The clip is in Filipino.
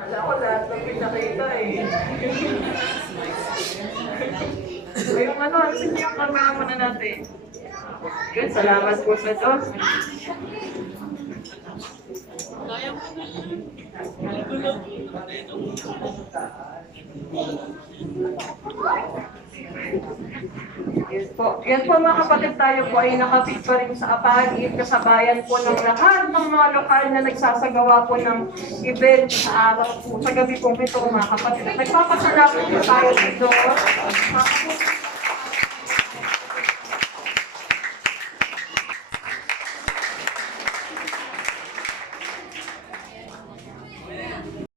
Kala ko lahat ng pinakita eh. So yung ano, sige yung camera muna natin. Good, salamat po sa Diyos. Yes po. Yan po mga kapatid, tayo po ay nakapicturing sa apagid, kasabayan po ng lahat ng mga lokal na nagsasagawa po ng event sa araw po, sa gabi po ito mga kapatid. Nagpapasalamat po tayo dito.